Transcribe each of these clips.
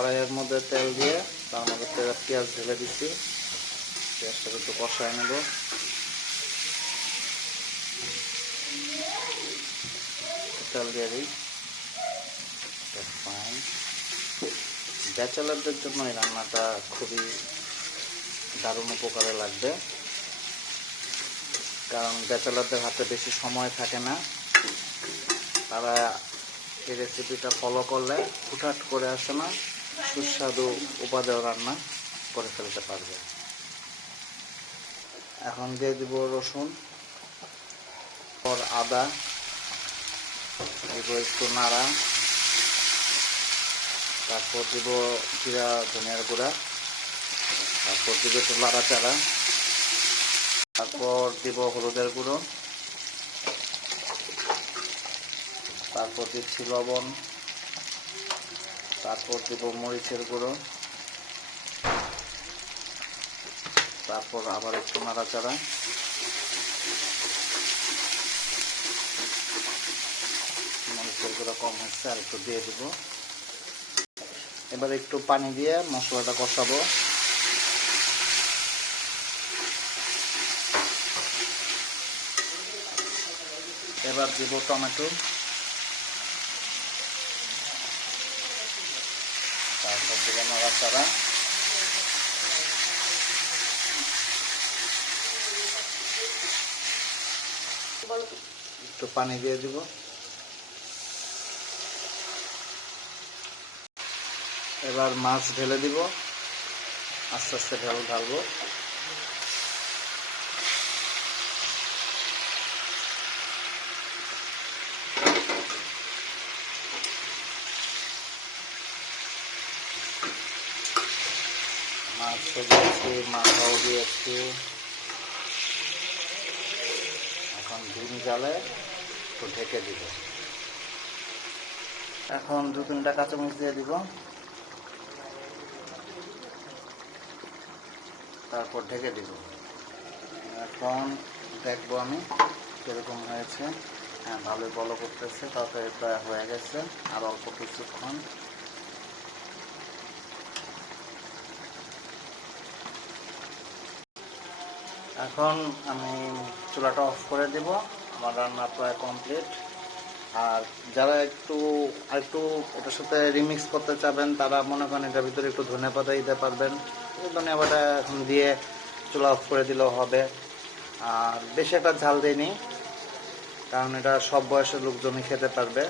কড়াইয়ের মধ্যে তেল দিয়ে তার মধ্যে পেঁয়াজ ঢেলে দিচ্ছি। পেঁয়াজটাকে একটু কষায় নেব। তেল দিয়ে দিই। ফাইন। ব্যাচেলারদের জন্য এই রান্নাটা খুবই দারুণ উপকারে লাগবে, কারণ ব্যাচেলারদের হাতে বেশি সময় থাকে না। তারা এই রেসিপিটা ফলো করলে হুটহাট করে আসে না, সুস্বাদু উপাদেয় রান্না করে ফেলতে পারবে। এখন দিয়ে দিব রসুন, পর আদা, দিব একটু নাড়া, তারপর দিব জিরা ধনিয়ার গুঁড়া, তারপর দিব একটু নাড়াচাড়া, তারপর দিব হলুদের গুঁড়ো, তারপর দিচ্ছি লবণ, তারপর দিব মরিচের গুঁড়ো, তারপর আবার একটু নাড়াচাড়া। মরিচের গুঁড়ো কম হচ্ছে, আর একটু দিয়ে দিব। এবার একটু পানি দিয়ে মশলাটা কষাবো। এবার দিব টমেটো, তারপর দিব নাড়াচাড়া। একটু পানি দিয়ে দিব। এবার মাছ ঢেলে দিব, আস্তে আস্তে ঢালবো। মাছ দিয়েছি, মাথাও দিয়েছি। এখন ডিম জ্বালে একটু ঢেকে দিব। এখন 2-3টা কাঁচামরিচ দিয়ে দিব, তারপর ঢেকে দিব। এখন দেখবো আমি কিরকম হয়েছে। হ্যাঁ, ভালোই বলো করতেছে, তাড়াতাড়ি প্রায় হয়ে গেছে, আর অল্প কিছুক্ষণ। এখন আমি চুলাটা অফ করে দেব। আমার রান্না প্রায় কমপ্লিট। আর যারা একটু এটার সাথে রিমিক্স করতে চাবেন, তারা মনে করেন এটার ভিতরে একটু ধনেপাতা দিতে পারবেন। ধনেপাতা এখন দিয়ে চুলা অফ করে দিলেও হবে। আর বেশি একটা ঝাল দিইনি, কারণ এটা সব বয়সের লোকজনই খেতে পারবে,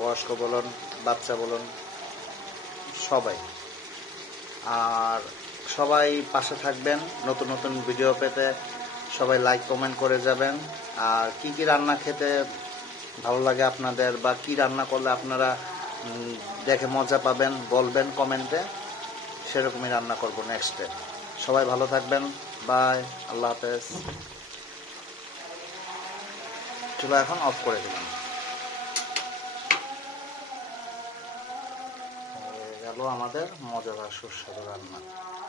বয়স্ক বলুন, বাচ্চা বলুন, সবাই। আর সবাই পাশে থাকবেন নতুন নতুন ভিডিও পেতে। সবাই লাইক কমেন্ট করে যাবেন। আর কি কি রান্না খেতে ভালো লাগে আপনাদের, বা কি রান্না করলে আপনারা দেখে মজা পাবেন, বলবেন কমেন্টে। সেরকমই রান্না করব নেক্সটে। সবাই ভালো থাকবেন। বাই, আল্লাহ হাফেজ। চলো এখন অফ করে দিলাম। হয়ে গেল আমাদের মজাদার সুস্বাদু রান্না।